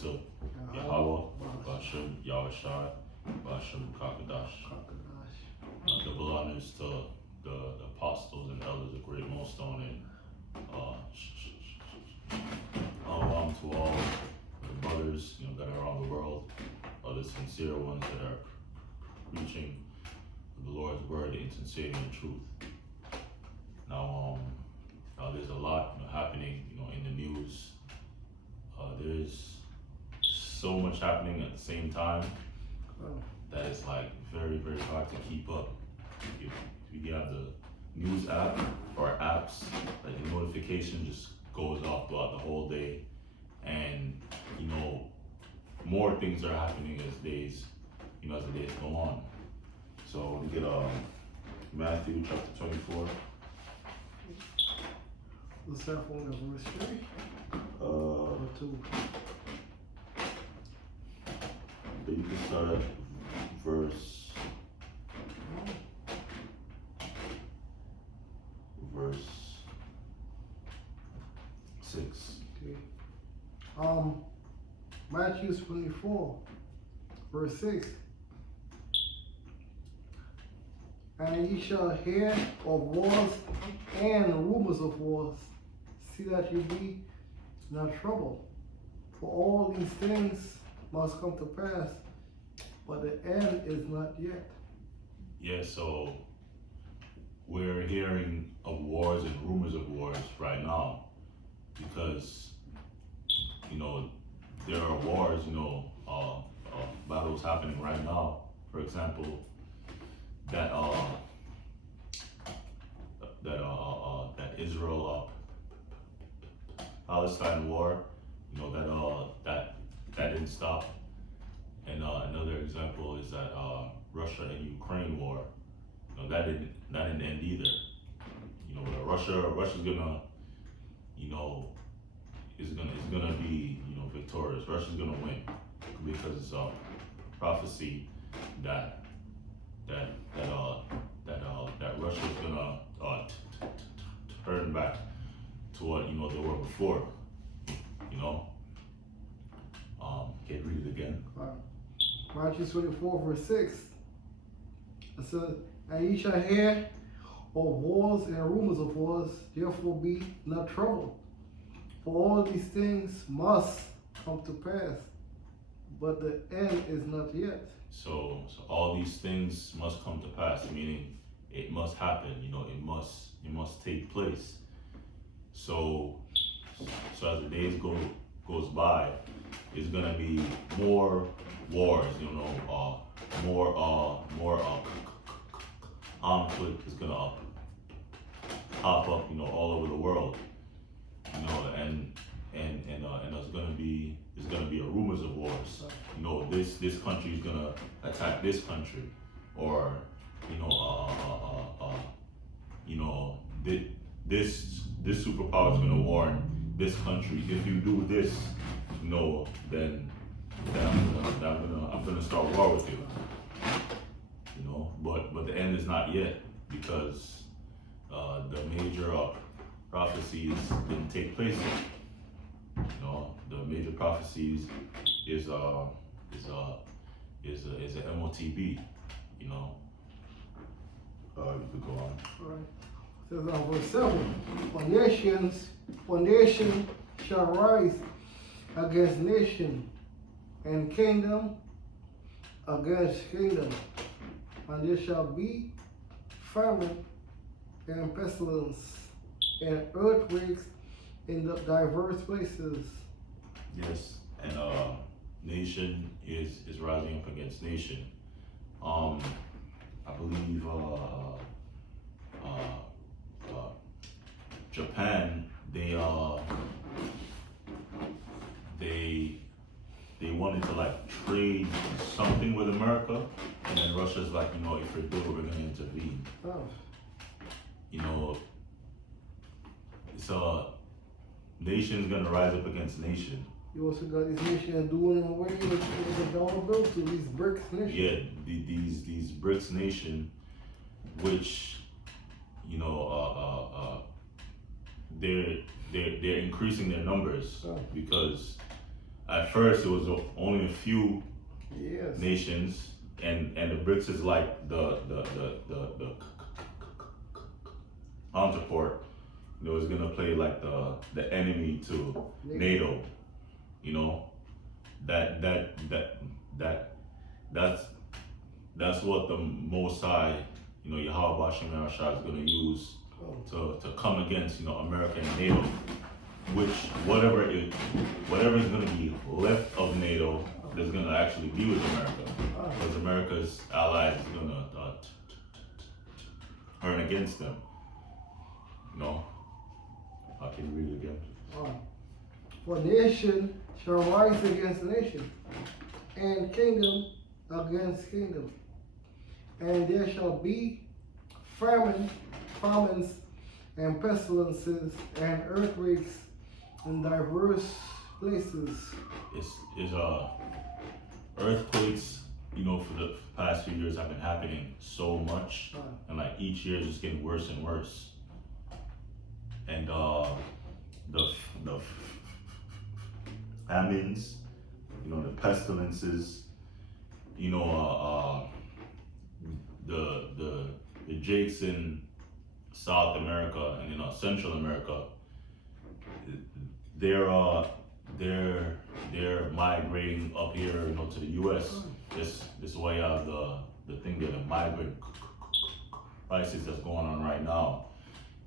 to Yahweh, Bashem, Yahushai, Bashem, Kakadash. Double honors to the apostles and elders of Great Millstone, and to all the brothers, that are around the world, the sincere ones that are preaching the Lord's word in sincerity and truth. Now, there's a lot happening, in the news. There's so much happening at the same time that it's like very, very hard to keep up. If you have the news app or apps, like the notification just goes off throughout the whole day, and more things are happening as the days go on. So we get Matthew chapter 24. Let's start from verse 3 or 2. But you can start at verse 6. Okay. Matthew 24, verse 6. And ye shall hear of wars and rumors of wars. See that you be not troubled. For all these things must come to pass, but the end is not yet. Yeah, so we're hearing of wars and rumors of wars right now because, there are wars, battles happening right now. For example, that Israel Palestine war, that didn't stop. And another example is that Russia and Ukraine war, that didn't end either. Russia's gonna, is gonna be victorious. Russia's gonna win because it's a prophecy that Russia's gonna turn back to what they were before. Can you read it again? Matthew 24, verse 6. It says, and ye shall hear of wars and rumors of wars, therefore be not troubled. For all these things must come to pass, but the end is not yet. So all these things must come to pass, meaning it must happen. It must take place. So as the days goes by, it's gonna be more wars. More conflict is gonna pop up. All over the world. And there's gonna be a rumors of wars. This country is gonna attack this country, or this superpower is gonna warn this country, if you do this, then I'm gonna start war with you. But the end is not yet, because the major prophecies didn't take place yet. The major prophecies is a MOTB. You could go on. All right. It says on verse 7, for nation shall rise against nation, and kingdom against kingdom, and there shall be famine and pestilence and earthquakes in the diverse places. Yes, and nation is rising up against nation. I believe Japan, they wanted to trade something with America, and then Russia's like, if we do, we're gonna intervene. It's nation's gonna rise up against nation. You also got these nations doing away with the dollar bill to these BRICS nations. Yeah, these BRICS nation, which they're increasing their numbers because at first it was only a few Yes. nations, and the BRICS is like the counterpart. You know, it's gonna play like the enemy to NATO. You know, that's what the Most High, you know, Yahweh Shem Shah is gonna use to come against, you know, America and NATO. Which whatever is gonna be left of NATO is gonna actually be with America, because America's allies is gonna turn against them. You know, I can read it again. For nation shall rise against nation, and kingdom against kingdom, and there shall be famines, and pestilences, and earthquakes in diverse places. It's earthquakes, you know, for the past few years have been happening so much, and like each year is just getting worse and worse. And the famines, you know, the pestilences, you know, the jakes in South America and, you know, Central America, they're migrating up here, you know, to the U.S. This way of the thing that the migrant crisis that's going on right now,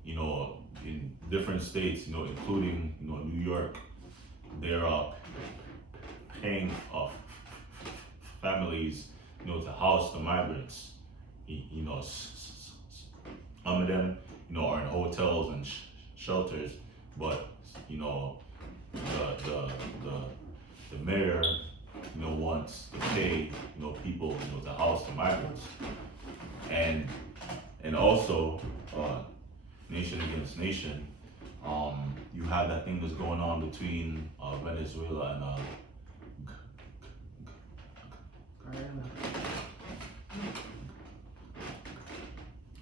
you know, in different states, you know, including, you know, New York, they're paying families, you know, to house the migrants. You know, some of them, you know, are in hotels and shelters, but, you know, the mayor, you know, wants to pay, you know, people, you know, to house the migrants. And also, nation against nation, you have that thing that's going on between Venezuela and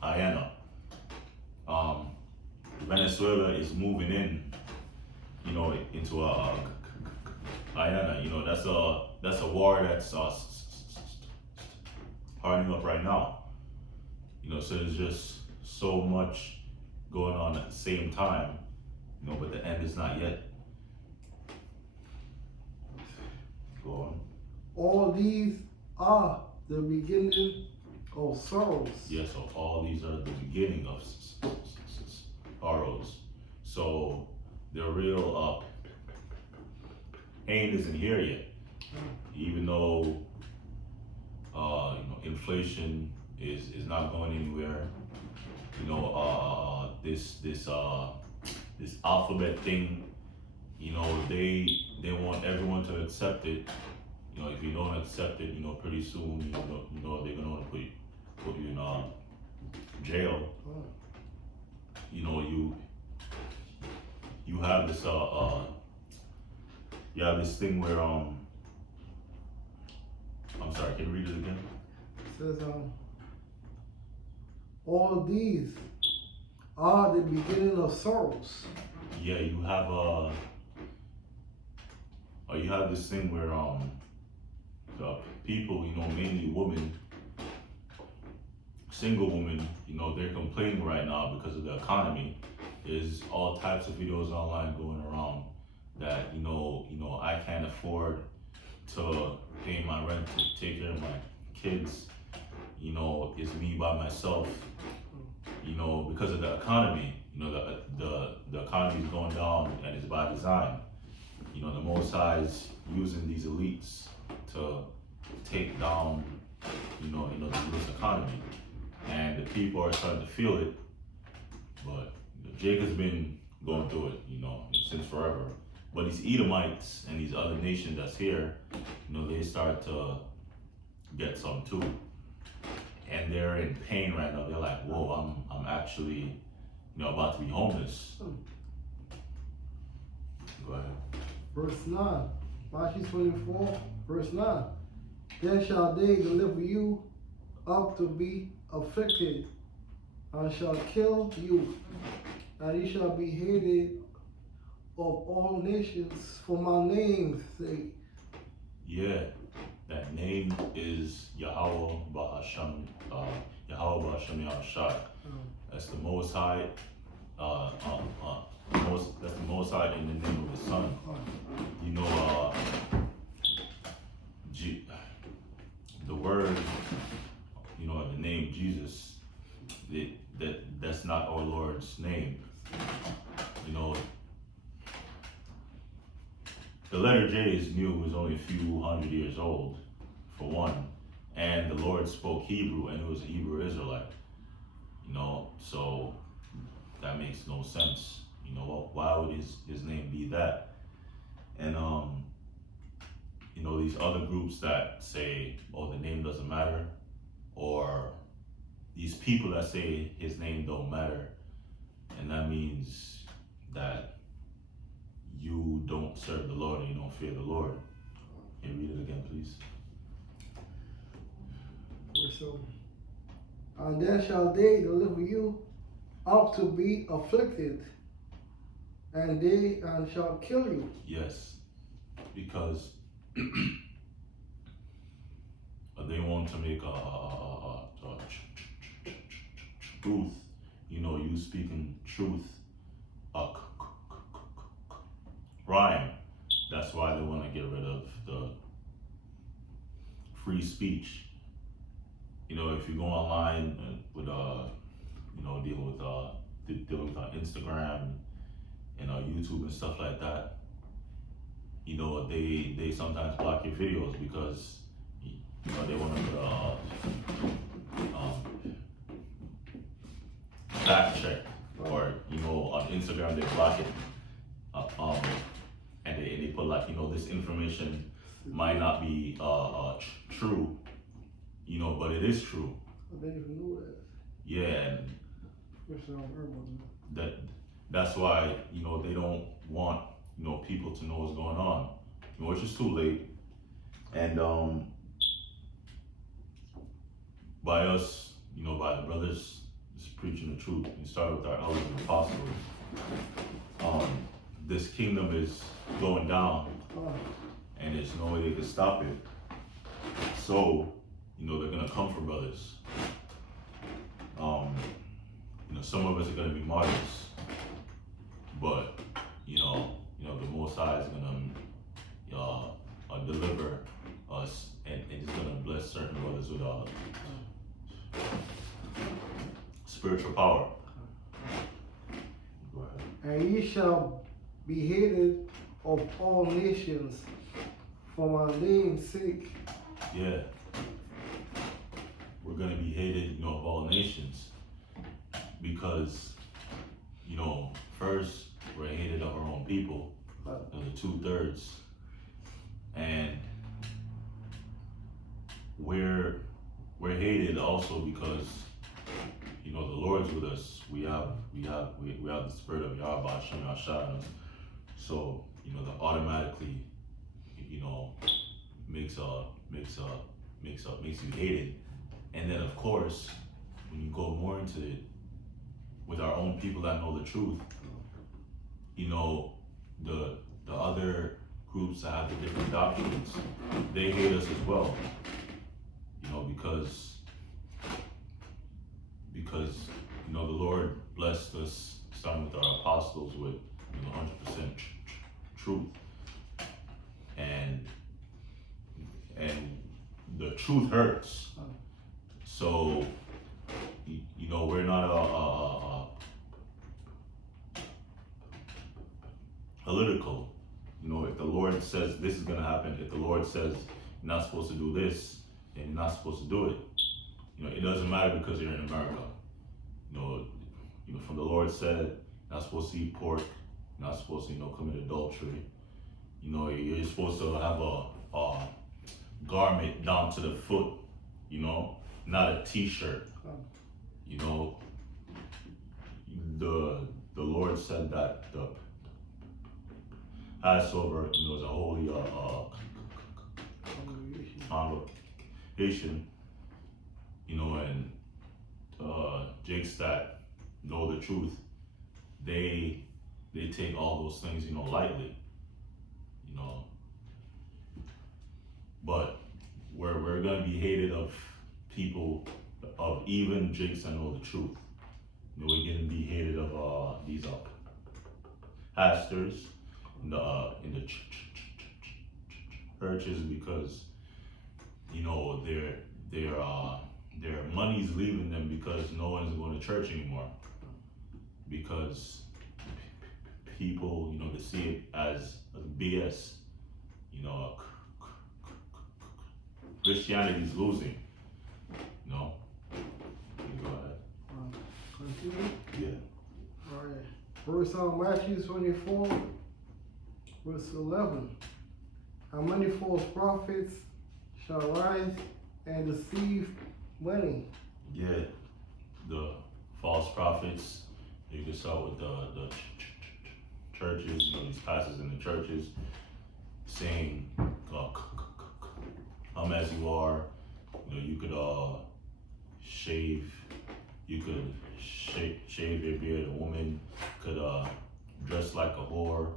Guyana. Venezuela is moving in, you know, into Guyana. You know, that's a war that's hardening up right now. You know, so there's just so much going on at the same time, you know, but the end is not yet. Go on. All these are the beginning of sorrows. Yeah, so all these are the beginning of sorrows. So the real pain isn't here yet. Even though you know, inflation is not going anywhere. You know, this alphabet thing, you know, they want everyone to accept it. You know, if you don't accept it, you know, pretty soon, you know they're gonna put you in jail. You know, you have this you have this thing where I'm sorry, can you read it again? It says all these are the beginning of sorrows. Yeah, you have this thing where people, you know, mainly women, single women, you know, they're complaining right now because of the economy. There's all types of videos online going around that, you know, I can't afford to pay my rent, to take care of my kids. You know, it's me by myself. You know, because of the economy. You know, the economy is going down, and it's by design. You know, the Most High is using these elites to take down, you know, the U.S. economy, and the people are starting to feel it. But you know, Jake has been going through it, you know, since forever. But these Edomites and these other nations that's here, you know, they start to get some too, and they're in pain right now. They're like, whoa, I'm actually, you know, about to be homeless. Go ahead. Verse 9, Matthew 24, verse 9. Then shall they deliver you up to be afflicted, and shall kill you, and you shall be hated of all nations for my name's sake. Yeah, that name is Yahweh Ba'ashem, Yahweh Ba'ashem Yahushai. That's the Most High, that's the Most High in the name of His Son. You know, the word, you know, the name Jesus, that's not our Lord's name. You know, the letter J is new, is only a few hundred years old, for one. And the Lord spoke Hebrew, and it was a Hebrew Israelite. You know, so that makes no sense. You know, why would his name be that? And you know, these other groups that say, oh, the name doesn't matter, or these people that say his name don't matter, and that means that you don't serve the Lord and you don't fear the Lord. Can you read it again, please? Verse 7. And then shall they deliver you up to be afflicted, and they shall kill you. Yes, because they want to make a truth, you know, you speaking truth, rhyme. That's why they want to get rid of the free speech. You know, if you go online with you know, dealing with Instagram and YouTube and stuff like that, you know, they sometimes block your videos because, you know, they want to put fact check, or, you know, on Instagram they block it, and they put, like, you know, this information might not be true, you know, but it is true. I didn't even know that. Yeah, and that's why, you know, they don't want, you know, people to know what's going on, you know, which is too late. And by us, you know, by the brothers just preaching the truth, we started with our elders and apostles. This kingdom is going down, and there's no way they can stop it. So, you know, they're gonna come for brothers. You know, some of us are gonna be martyrs, but you know, the Most High is gonna deliver us, and He's gonna bless certain brothers with spiritual power. Go ahead. And ye shall be hated of all nations for my name's sake. Yeah, we're gonna be hated, you know, of all nations, because, you know, first we're hated of our own people, the 2/3, and we're hated also because, you know, the Lord's with us. We have the spirit of Yahweh Hashem Yahshua. So, you know, that automatically, you know, makes you hated. And then of course, when you go more into it with our own people that know the truth, you know, the other groups that have the different doctrines, they hate us as well. You know, because you know, the Lord blessed us, starting with our apostles, with, you know, 100% truth, and the truth hurts. So, you know, we're not political. You know, if the Lord says this is gonna happen, if the Lord says you're not supposed to do this, then you're not supposed to do it. You know, it doesn't matter because you're in America. You know, from the Lord said, you're not supposed to eat pork, you're not supposed to, you know, commit adultery. You know, you're supposed to have a garment down to the foot, you know, not a t-shirt. You know, the Lord said that the Passover, you know, is a holy congregation, you know, and Jakes that know the truth, they they take all those things, you know, lightly, you know. But we're gonna be hated of people, of even Jakes that know the truth. You know, we're gonna be hated of these pastors in the churches because, you know, their money's leaving them because no one's going to church anymore, because people, you know, they see it as BS. You know, Christianity's losing. You know, you go ahead. Continue. Yeah. All right. Verse on Matthew 24, verse 11. How many false prophets shall rise and deceive many? Yeah, the false prophets. You can start with the churches, you know, these pastors in the churches saying, come as you are. You know, you could shave, shave your beard. A woman could dress like a whore,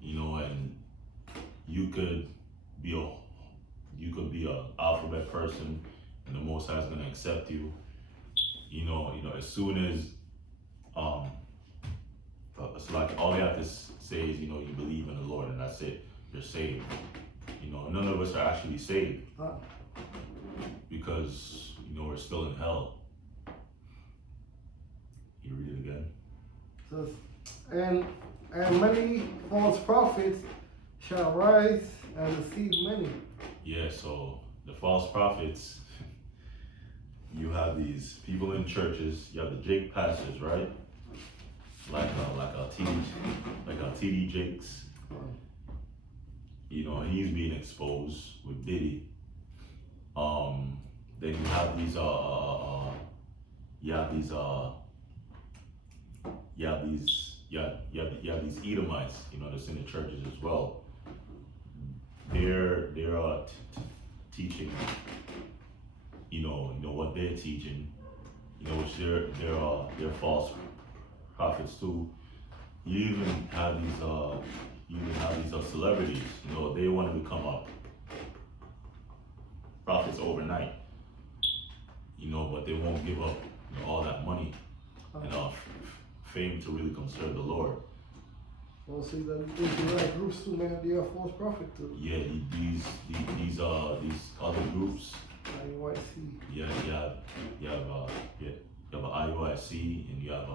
you know, and you could be a alphabet person, and the Most High is gonna accept you. You know, as soon as it's like all you have to say is, you know, you believe in the Lord, and that's it. You're saved. You know, none of us are actually saved because, you know, we're still in hell. You read it again. Says, and many false prophets shall rise and deceive many. Yeah, so the false prophets, you have these people in churches, you have the Jake pastors, right? Like our TD Jakes. You know, he's being exposed with Diddy. Then you have these these Edomites, you know, that's in the churches as well. They're teaching, you know what they're teaching, you know, which they're false prophets too. You even have these celebrities, you know, they want to become prophets overnight, you know, but they won't give up, you know, all that money and fame to really come serve the Lord. Well, see that these right groups too, man, they are false prophets too. Yeah, these other groups. IUIC. Yeah, you have an IUIC, and you have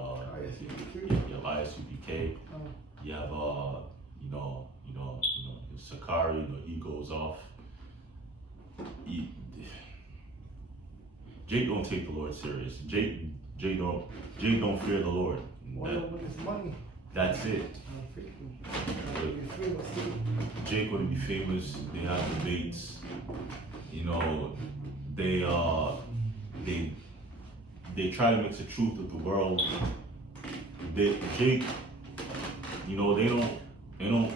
ISUPK. You have Sakari, you know, he goes off. Jake don't take the Lord serious. Jake don't fear the Lord. Why don't with his money? That's it. Jake would be famous. They have debates. You know, they try to mix the truth with the world. Jake, you know, they don't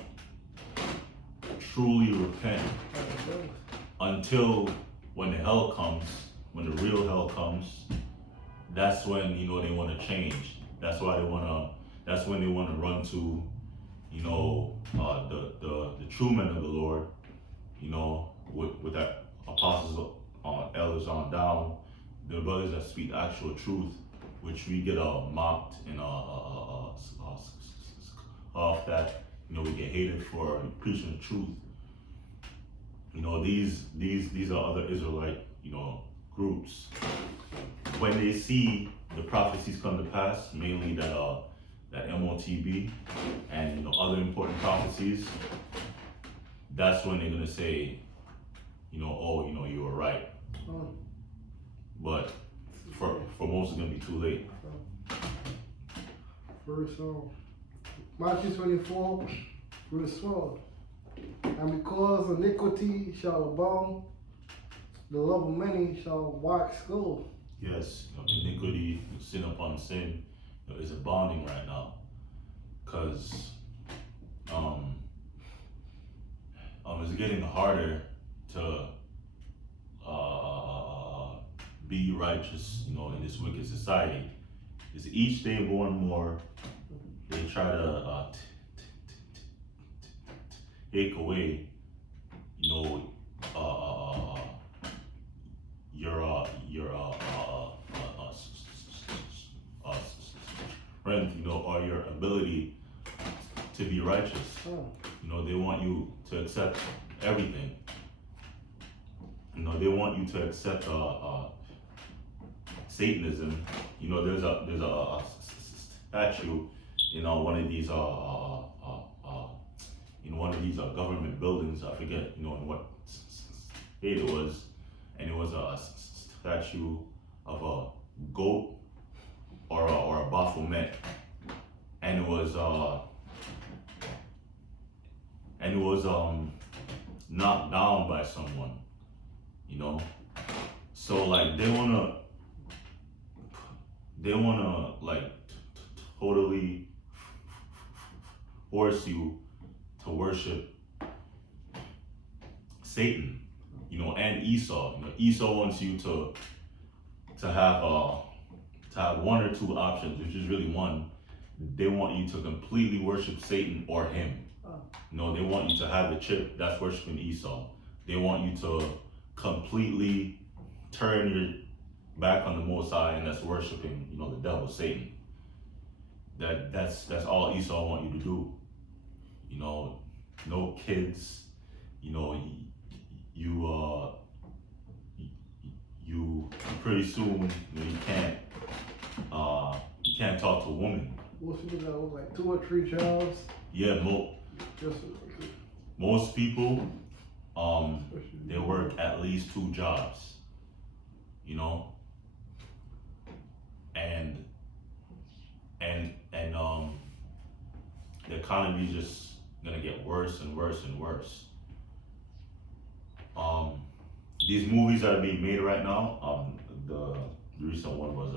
truly repent until when the hell comes, when the real hell comes. That's when, you know, they want to change. That's when they want to run to, you know, the true men of the Lord, you know, with that apostles, elders on down, the brothers that speak actual truth, which we get mocked and off that, you know, we get hated for preaching the truth. You know, these are other Israelite, you know, groups. When they see the prophecies come to pass, mainly that MOTB and, you know, other important prophecies, that's when they're gonna say, you know, oh, you know, you were right. But for most, it's gonna be too late. Verse Matthew 24, verse 12. And because iniquity shall abound, the love of many shall wax cold. Yes, you know, iniquity, sin upon sin, you know, is abounding right now, because it's getting harder to be righteous, you know, in this wicked society. It's each day more and more they try to take away, you know, your strength, you know, or your ability to be righteous. Oh. You know, they want you to accept everything. You know, they want you to accept Satanism. You know, there's a statue in one of these government buildings. I forget, you know, in what state it was, and it was a statue of a goat or a Baphomet, and it was knocked down by someone, you know. So like they wanna like totally force you to worship Satan, you know, and Esau. You know, Esau wants you to have one or two options, which is really one. They want you to completely worship Satan or him. You know, they want you to have the chip that's worshiping Esau. They want you to completely turn your back on the Most High, and that's worshiping, you know, the devil, Satan. That's all Esau want you to do. You know, no kids. You know, you pretty soon, you know, you can't talk to a woman. Most people got like 2 or 3 jobs. Yeah, most people, they work at least 2 jobs, you know, and the economy is just gonna get worse and worse and worse. These movies that are being made right now, the recent one was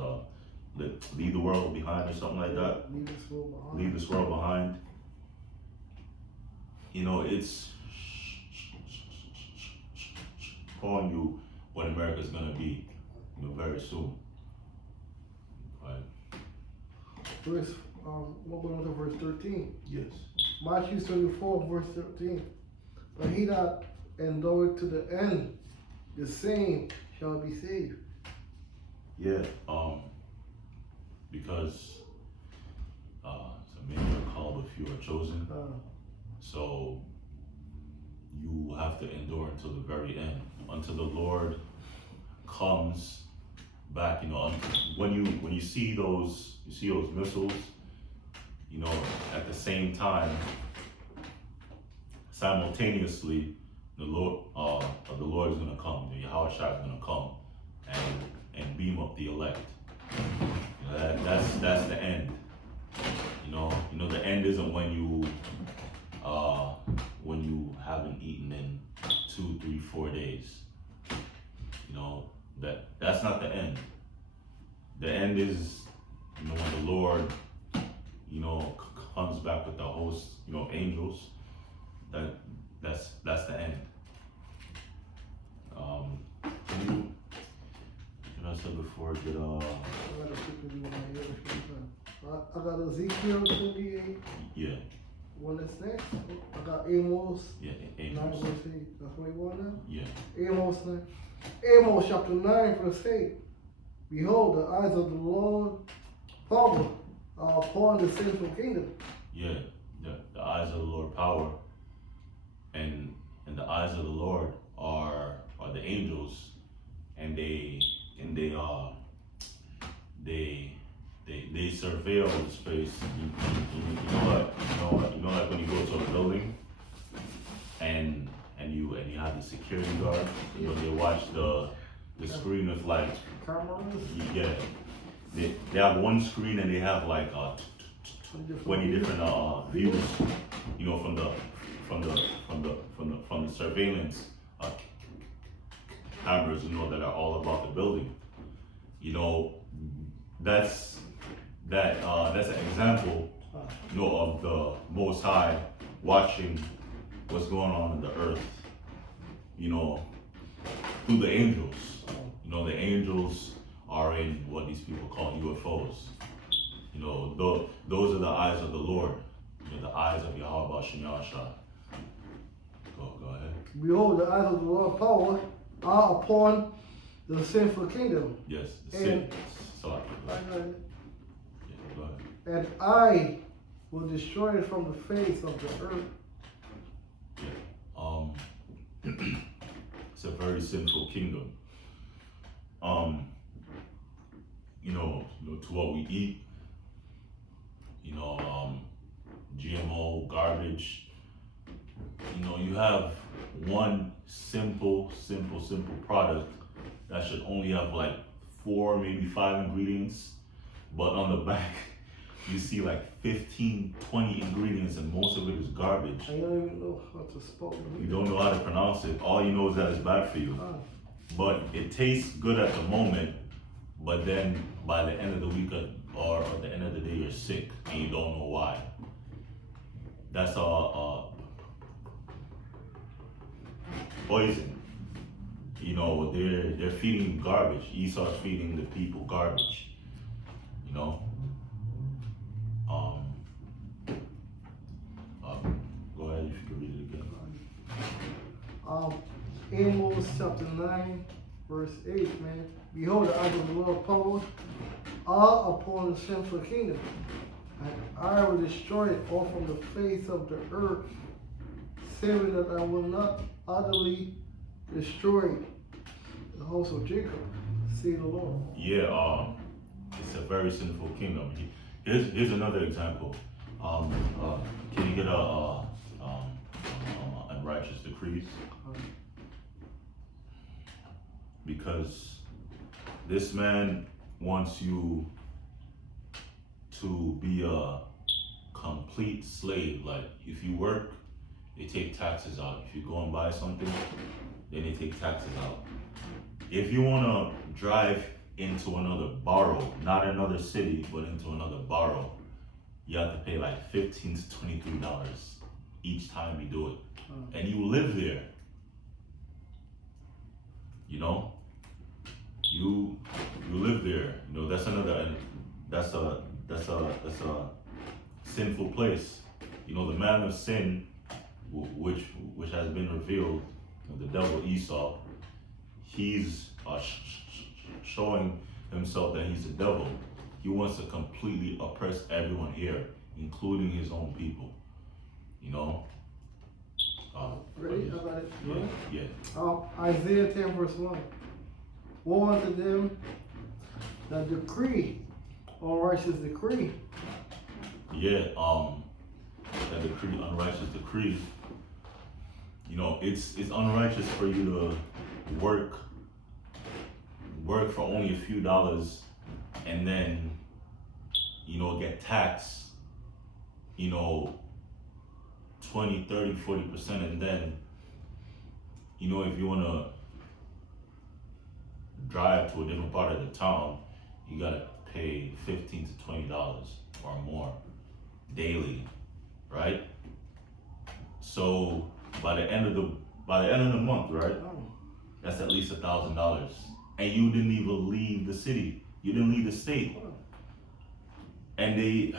Leave the World Behind or something like that. Leave this world behind. You know, it's showing you what America's gonna be, you know, very soon. Right. Verse, we're going to verse 13. Yes. Matthew 24, verse 13. But he that endureth to the end, the same shall be saved. Yeah. Because so many are called, but few are chosen. So you have to endure until the very end, until the Lord comes back. You know, when you see those missiles, you know, at the same time, simultaneously, the Lord is gonna come. The Yahweh Shai is gonna come and beam up the elect. You know, that's the end. You know the end isn't when you haven't eaten in 2, 3, 4 days. You know, that's not the end. The end is, you know, when the Lord, you know, comes back with the host, you know, angels. That's the end. I said before, I got Ezekiel 28. Yeah. One that's next. I got Amos. Yeah, 9 Amos. verse 8. That's what you want now? Yeah. Amos 9. Amos chapter 9 verse 8. Behold, the eyes of the Lord power are upon the sinful kingdom. Yeah. The eyes of the Lord power, and the eyes of the Lord are the angels, and they surveil the space. You know like when you go to a building and you have the security guard, you know, they watch the screen with like Cameras. Yeah, they have one screen and they have like 20 different views, you know, from the surveillance cameras, you know, that are all about the building. You know, that's an example, you know, of the Most High watching what's going on in the earth, you know, through the angels. You know, the angels are in what these people call UFOs. You know, those are the eyes of the Lord. You know, the eyes of Yahweh Shem Yahshua. Go ahead. Behold, the eyes of the Lord power are upon the sinful kingdom. Yes, the And- sin. Sorry. Yeah, go ahead. And I will destroy it from the face of the earth. It's a very sinful kingdom. You know, to what we eat, GMO, garbage. You know, you have one simple product that should only have like 4, maybe 5 ingredients, but on the back, you see like 15, 20 ingredients, and most of it is garbage. I don't even know how to spell it. You don't know how to pronounce it. All you know is that it's bad for you. But it tastes good at the moment, but then by the end of the week or at the end of the day, you're sick and you don't know why. That's poison. You know, they're feeding garbage. Esau's feeding the people garbage. You know. Go ahead if you can read it again. Amos chapter 9, verse 8, man. Behold, the eyes of the Lord power are upon the sinful kingdom, and I will destroy it all from the face of the earth, saving that I will not utterly destroy the house of Jacob, say the Lord. Yeah, it's a very sinful kingdom. Here's another example. Can you get unrighteous decrees? Because this man wants you to be a complete slave. Like, if you work, they take taxes out. If you go and buy something, then they take taxes out. If you want to drive into another borough, not another city, but into another borough, you have to pay like $15 to $23 each time you do it. And you live there. You know? You live there. You know, that's a sinful place. You know, the man of sin, which has been revealed, the devil Esau, he's showing himself that he's the devil. He wants to completely oppress everyone here, including his own people. You know? Ready? I got it. Yeah. Isaiah 10, verse 1. Woe unto them that decree, or righteous decree. Yeah, that decree, unrighteous decree. You know, it's unrighteous for you to work for only a few dollars and then, you know, get taxed, you know, 20, 30, 40%, and then, you know, if you want to drive to a different part of the town, you gotta pay $15 to $20 or more daily, right? So by the end of the month, right? That's at least $1,000, and you didn't even leave the city. You didn't leave the state, and they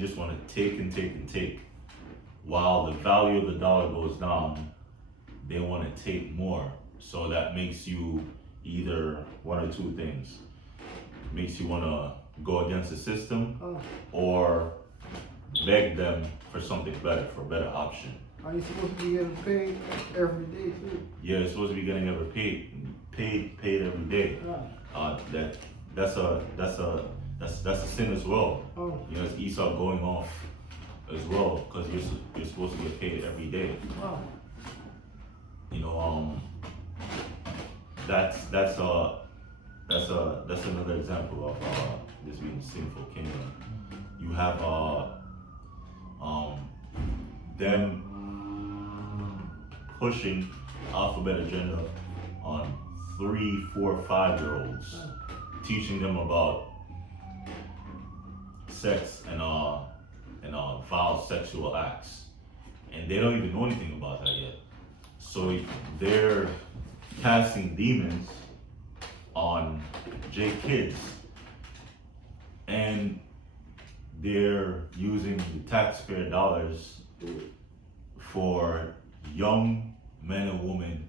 just want to take and take and take. While the value of the dollar goes down, they want to take more. So that makes you either one or two things. Makes you want to go against the system or beg them for something better, for a better option. Are you supposed to be getting paid every day too? Yeah, it's supposed to be getting paid every day. That's a sin as well. You know, it's Esau going off as well, because you're supposed to get paid every day. You know, that's another example of this being a sinful kingdom. You have them pushing alphabet agenda on 3, 4, 5-year-olds, teaching them about sex and foul sexual acts, and they don't even know anything about that yet. So they're casting demons on J kids, they're using the taxpayer dollars for young men and women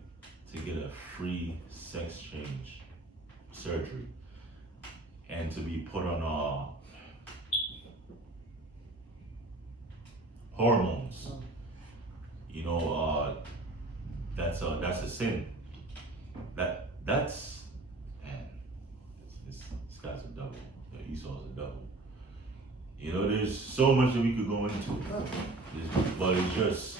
to get a free sex change surgery and to be put on hormones. You know, that's a sin. That's man, this guy's a devil. Yeah, Esau's a devil. You know, there's so much that we could go into, but it's just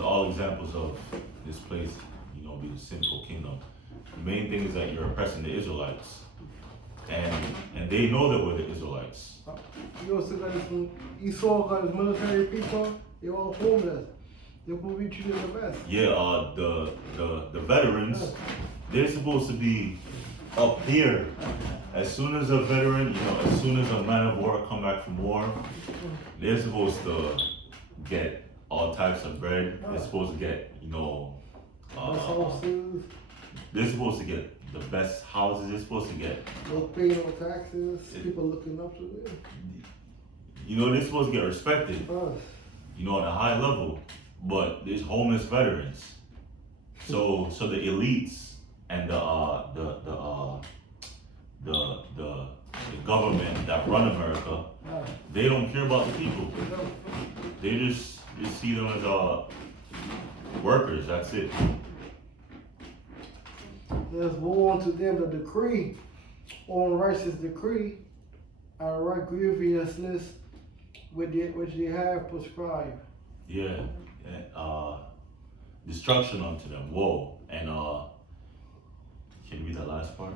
all examples of this place, you know, be the sinful kingdom. The main thing is that you're oppressing the Israelites, and they know that we're the Israelites. You also got his, Esau got his military people, they're all homeless. They're supposed to be treated the best. Yeah, the veterans, they're supposed to be up here. As soon as a veteran, you know, as soon as a man of war come back from war, they're supposed to get all types of bread. They're supposed to get, you know, they're supposed to get the best houses. They're supposed to get no pay, no taxes. People looking up to them. You know, they're supposed to get respected. You know, at a high level. But there's homeless veterans. So the elites and the government that run America, they don't care about the people. They just see them as workers. That's it. Let's move on to them the decree, on righteous decree, and right grievousness which they have prescribed. Yeah, destruction unto them. Woe. And can you read the last part?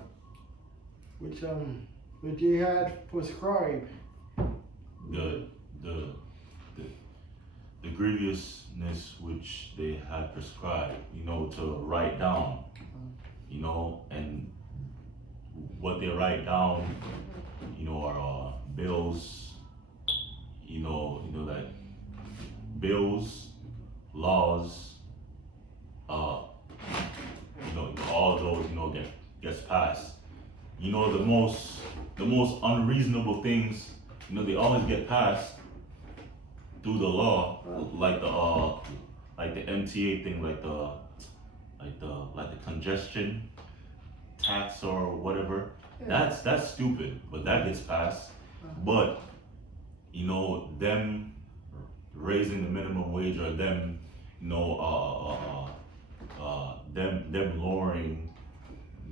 Which they had prescribed. The grievousness which they had prescribed, you know, to write down, you know, and what they write down, you know, are bills, you know, like bills, laws, you know, all those, you know, gets passed. You know, the most unreasonable things, you know, they always get passed through the law, like the MTA thing, like the congestion tax or whatever. That's stupid, but that gets passed. But you know, them raising the minimum wage, or them, you know, them lowering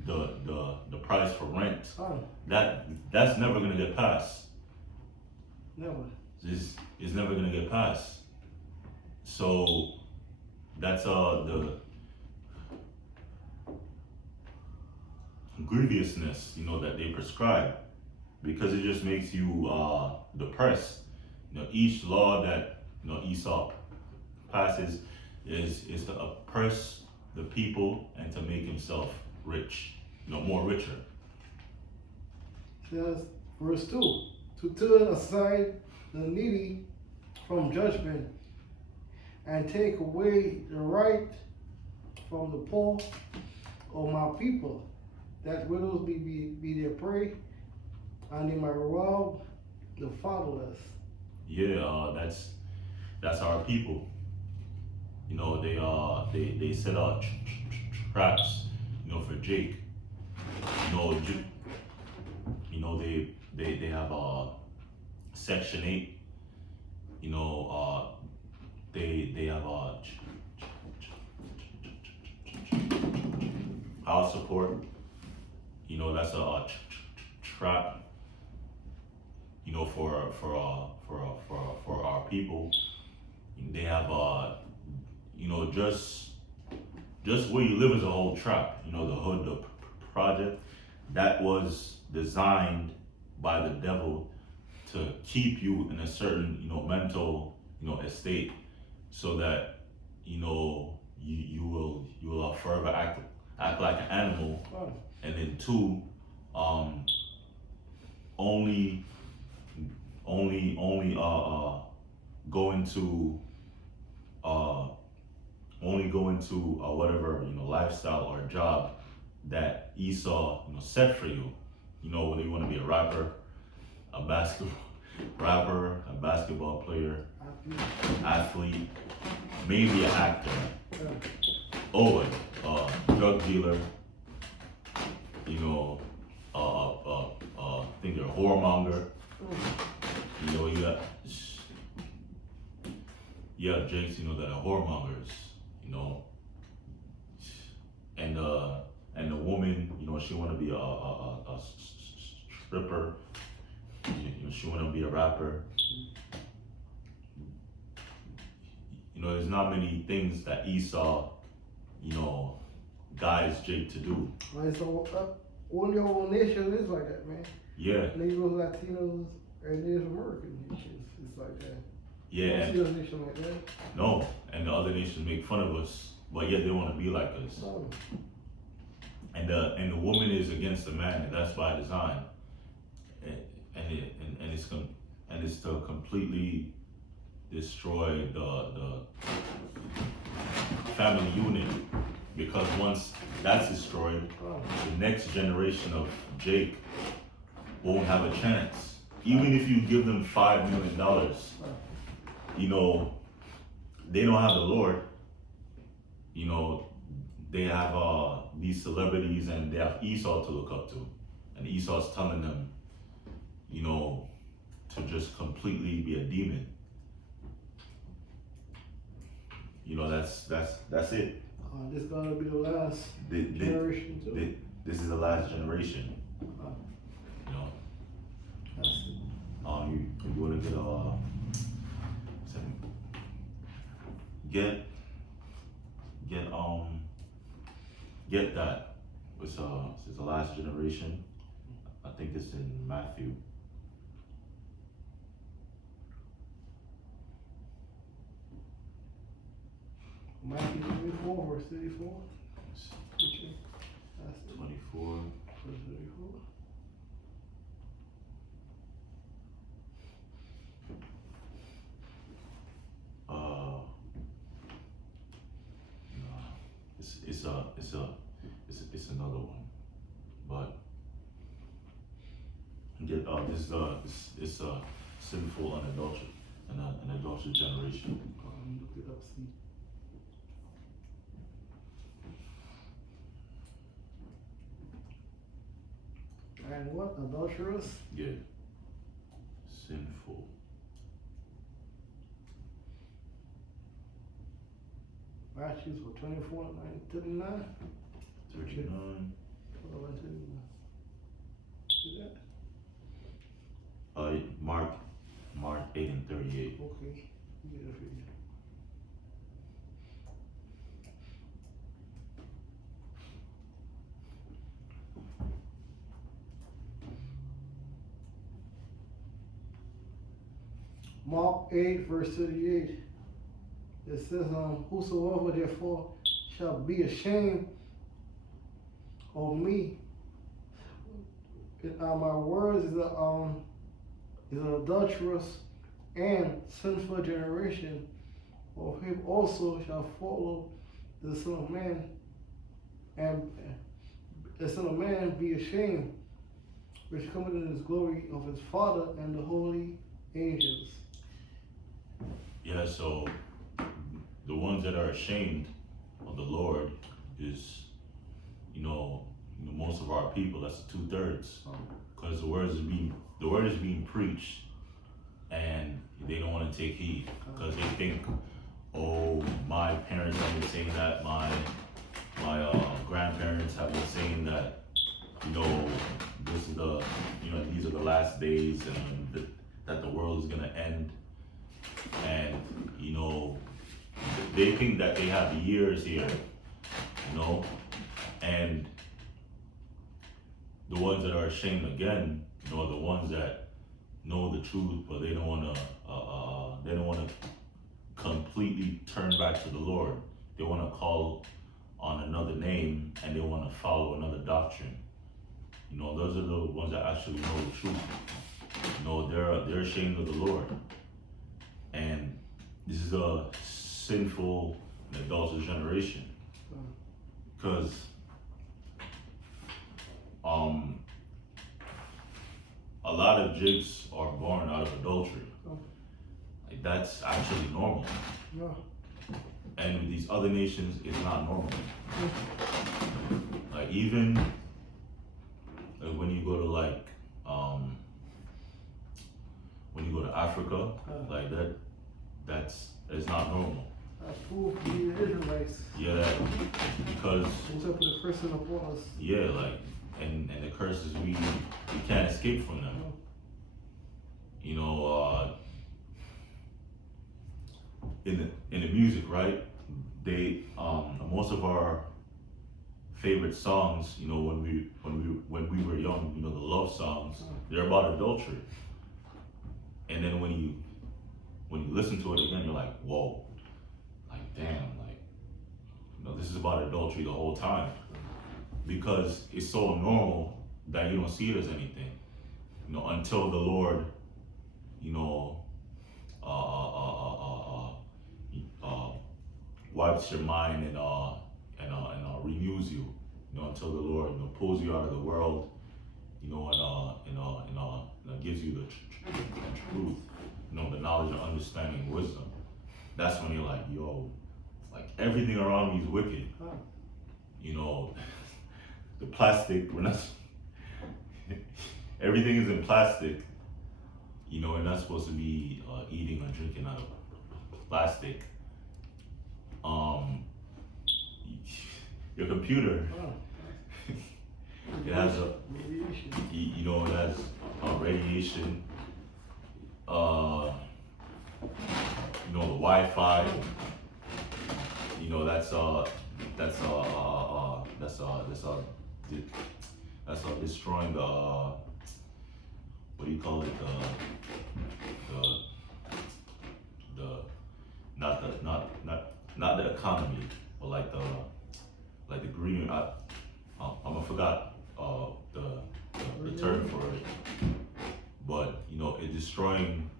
the price for rent, that's never gonna get passed. Never. It's never gonna get passed. So that's the grievousness, you know, that they prescribe, because it just makes you depressed. You know, each law that, you know, Esau passes is to oppress the people and to make himself rich, you know, more richer. Says verse 2, to turn aside the needy from judgment and take away the right from the poor of my people, that widows be their prey, and they might rob the fatherless. Yeah, that's our people. You know, they set out traps, you know, for Jake. You know, they have Section 8. You know, they have house support. You know, that's a trap. You know, for our people. They have you know, just where you live is a whole trap. You know, the hood, the project, that was designed by the devil to keep you in a certain, you know, mental, you know, estate, so that, you know, you will forever act like an animal. And then two, only go into whatever, you know, lifestyle or job that Esau, you know, set for you. You know, whether you want to be a rapper, a basketball rapper, a basketball player, athlete, maybe an actor. Oh, a drug dealer. You know, I think they're a whoremonger. You know, you got Jakes, you know, that are whoremongers. You know, and the woman, you know, she want to be a stripper. You know, she want to be a rapper. You know, there's not many things that Esau, you know, guides Jake to do. Right, so all your own nation is like that, man. Yeah. Negroes, Latinos, and Native American nations, it's like that. Yeah. You don't see a nation like that. No, and the other nations make fun of us, but yet they want to be like us. Oh. And the woman is against the man, and that's by design. And it's to completely destroy the family unit, because once that's destroyed, the next generation of Jake won't have a chance. Even if you give them $5 million, you know, they don't have the Lord. You know, they have these celebrities and they have Esau to look up to, and Esau's telling them, you know, to just completely be a demon. You know, that's it. This gonna be the last generation too. This is the last generation. You know. That's it. You wanna get that. It's the last generation. I think it's in Matthew. Matthew 24, verse 34. 24. Verse 34. No, it's another one, but it's a sinful and an adulterous generation. Look it up, see. And what? Adulterous? Yeah. Sinful. Matthew 24, 39. 39. See that? Mark 8 and 38. Okay. Yeah, for you. Mark 8, verse 38. It says, whosoever therefore shall be ashamed of me, my words is an adulterous and sinful generation, of him also shall follow the Son of Man, and the Son of Man be ashamed, which cometh in his glory of his Father and the holy angels. Yeah, so the ones that are ashamed of the Lord is, you know, most of our people. That's 2/3, because the word is being preached, and they don't want to take heed because they think, oh, my parents have been saying that, my grandparents have been saying that, you know, this is these are the last days, and that the world is gonna end, and you know, they think that they have years here, you know, and the ones that are ashamed again, you know, the ones that know the truth, but they don't want to completely turn back to the Lord. They want to call on another name, and they want to follow another doctrine. You know, those are the ones that actually know the truth. You know, they're ashamed of the Lord, and this is a sinful and adulterous generation, because a lot of jigs are born out of adultery. Oh. Like that's actually normal. Yeah. And with these other nations, it's not normal. Like even like when you go to when you go to Africa, like that's not normal. Proof the Israelites. Yeah, because Except for the person of us. yeah, like and the curses we can't escape from them. You know, in the music, right? They most of our favorite songs, you know, when we were young, you know, the love songs, they're about adultery. And then when you listen to it again, you're like, whoa, like damn, like, you know, this is about adultery the whole time, because it's so normal that you don't see it as anything, you know, until the Lord, you know, wipes your mind and renews you, you know, until the Lord, you know, pulls you out of the world, you know, and gives you the truth, you know, the knowledge and understanding and wisdom. That's when you're like, yo, like everything around me is wicked. You know, the plastic, we're not, everything is in plastic, you know, we're not supposed to be eating or drinking out of plastic. Your computer, it has you know, it has radiation. You know, the Wi-Fi. You know, that's destroying the what do you call it, not the economy, but like the green. I forgot the term for it, but you know, it's destroying,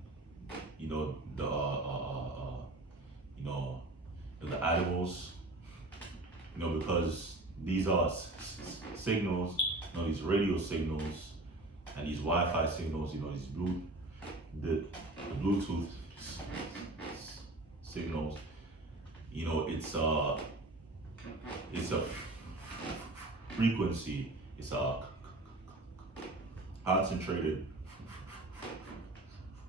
you know, the animals, you know, because these are signals, you know, these radio signals and these Wi-Fi signals, you know, the Bluetooth signals, you know, it's a frequency, it's a concentrated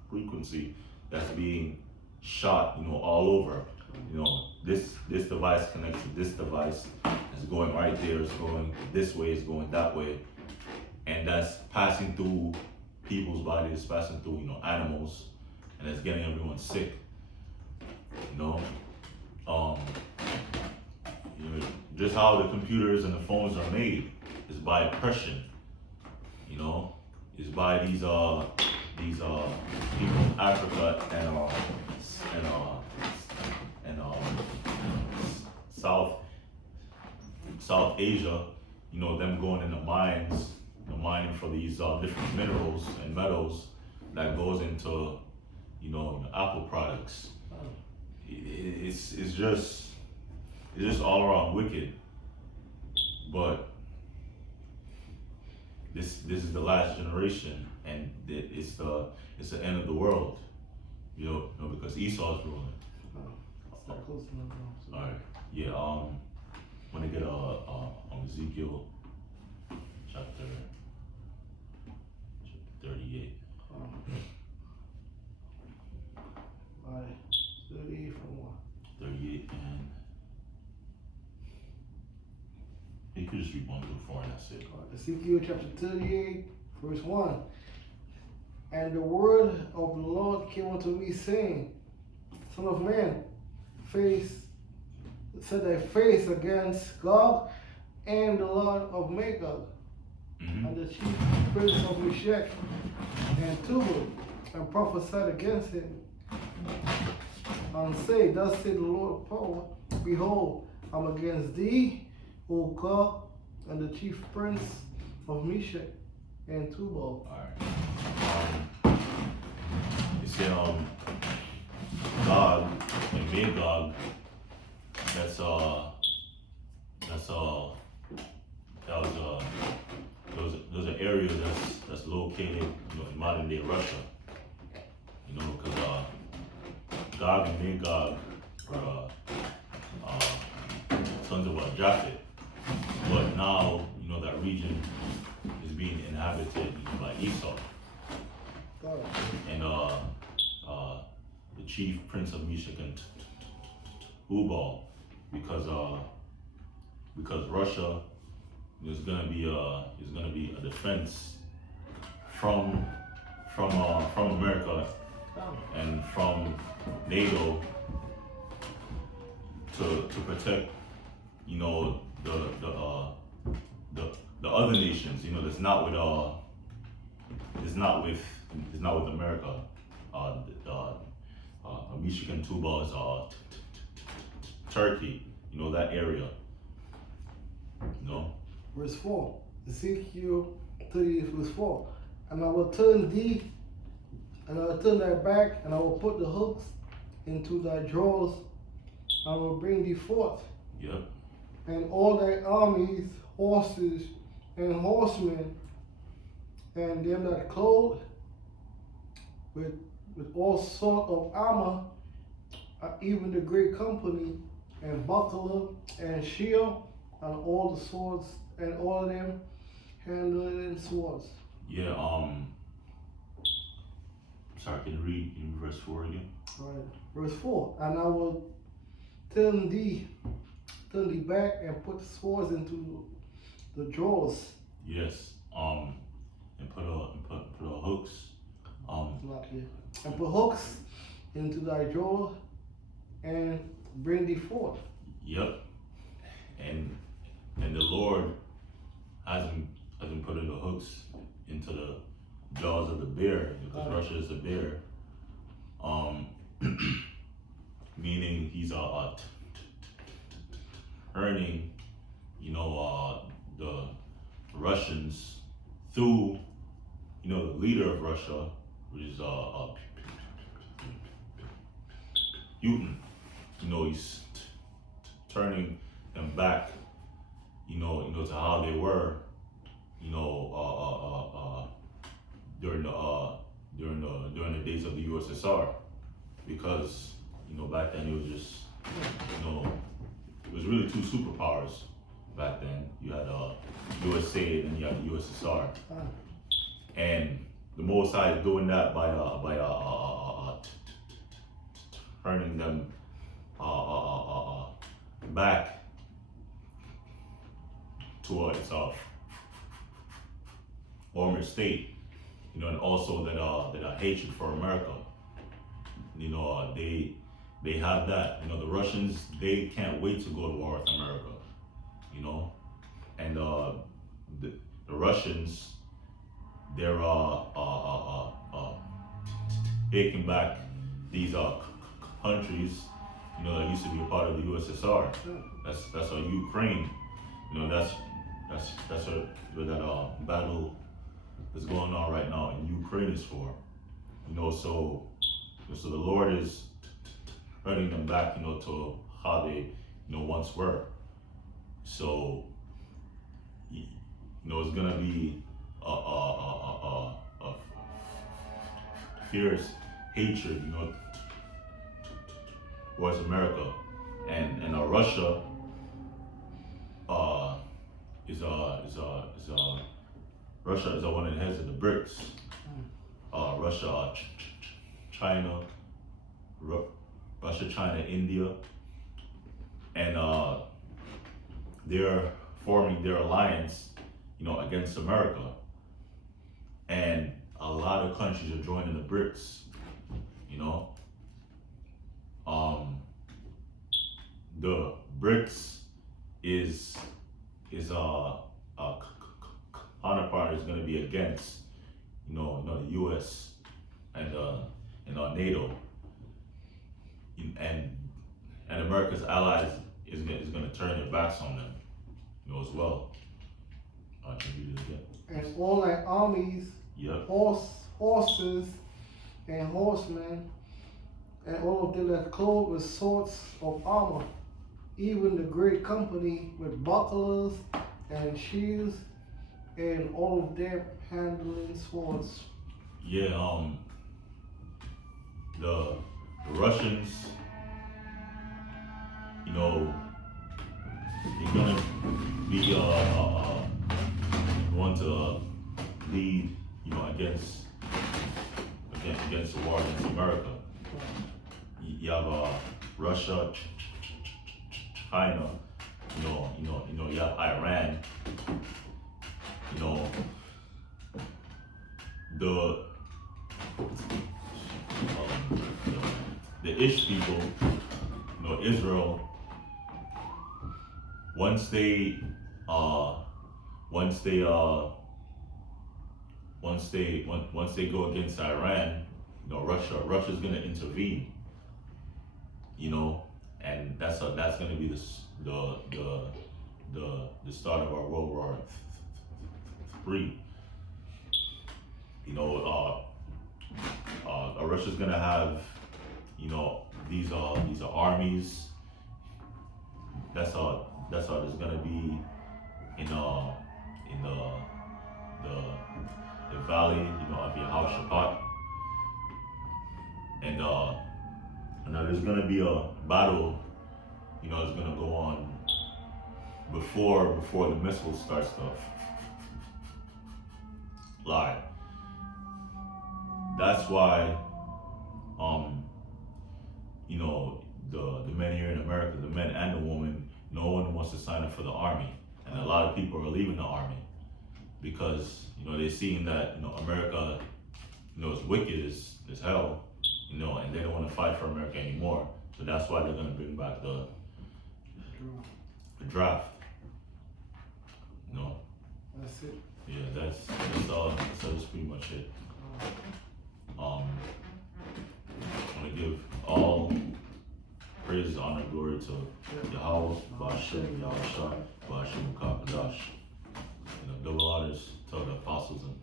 frequency that's being shot, you know, all over. You know, this device connects to this device, it's going right there, it's going this way, it's going that way, and that's passing through people's bodies, it's passing through, you know, animals, and it's getting everyone sick. You know, you know, just how the computers and the phones are made is by oppression. You know, is by these people in Africa and South Asia, you know, them going in the mines, you know, mining for these different minerals and metals that goes into, you know, Apple products. It's just all around wicked. But this is the last generation, and it's the end of the world, you know, because Esau's ruling. All right, yeah. I'm gonna get on Ezekiel chapter 38. 38 from what? 38, and you could just read 1 through 4, and that's it. Ezekiel chapter 38, verse 1. And the word of the Lord came unto me, saying, Son of man, set thy face against Gog and the Lord of Magog, and the chief prince of Meshech and Tubal, and prophesied against him, and say, Thus saith the Lord of power, behold, I'm against thee, O Gog, and the chief prince of Meshech and Tubal. Alright. You see, Gog and Magog, those are areas that's located, in modern day Russia. Because Gog and Magog were sons of Japhet, but now that region is being inhabited by Esau, and the chief prince of Meshech and Tubal, because Russia is gonna be a defense from America and from NATO to protect the other nations, that's not with America. Meshech and Tubal is Turkey, that area. Verse 4. Ezekiel 30, verse 4. And I will turn thee, and I will turn thy back, and I will put the hooks into thy drawers, and I will bring thee forth. Yep. And all thy armies, horses, and horsemen, and them that clothed with all sort of armor, even the great company, and buckler, and shield, and all the swords, and all of them handling swords. Yeah, sorry, can you read in verse 4 again? Alright, verse 4. And I will turn thee back and put the swords into the drawers. Yes, and put hooks. And put hooks into thy drawer and bring thee forth. Yep. And the Lord hasn't putting the hooks into the jaws of the bear, because Russia is a bear. Meaning he's turning, the Russians through, the leader of Russia, which is Putin. He's turning them back, to how they were, during the days of the USSR, because back then it was just it was really two superpowers back then. You had USA and you had the USSR, and the Most High is doing that by turning them back to its former state, and also that hatred for America. They have that. The Russians, they can't wait to go to war with America. And the Russians, they're taking back these countries, that used to be a part of the USSR. That's Ukraine. That's where that battle is going on right now in Ukraine is for. So the Lord is turning them back, to how they, once were. So, it's gonna be a fierce hatred, towards America, and Russia Russia is one of the heads of the BRICS. Russia, China, India, and they're forming their alliance, against America. And a lot of countries are joining the BRICS. The BRICS is counterpart is going to be against, the U.S. and NATO, and America's allies is going to turn their backs on them, as well. I can read it again. And all thy armies, Yep. horses, and horsemen, and all of them that clothed with swords of armor, even the great company with bucklers and shields, and all of them handling swords. Yeah, the Russians, you know, they're gonna be want to lead, you know, against the war against America. You have Russia, China, you have Iran, you know, the Ish people, you know, Israel. Once they go against Iran, you know, Russia's gonna intervene, you know, and that's gonna be the start of our World War III. You know, Russia's gonna have, you know, these are armies. That's how there's gonna be in the valley, you know, of Yehoshaphat, and now there's gonna be a battle, you know, it's gonna go on before the missiles starts to fly. That's why, you know, the men here in America, the men and the women, no one wants to sign up for the army, and a lot of people are leaving the army because, you know, they're seeing that, you know, America, you know, is wicked as hell, you know, and they don't want to fight for America anymore. So that's why they're gonna bring back the draft. You know. That's it. Yeah, that's all. That's pretty much it. I want to give all praise, honor, glory to Yahweh, Ba'ashem, Yahushua, Ba'ashem Kakadash. You know, double honors to the apostles and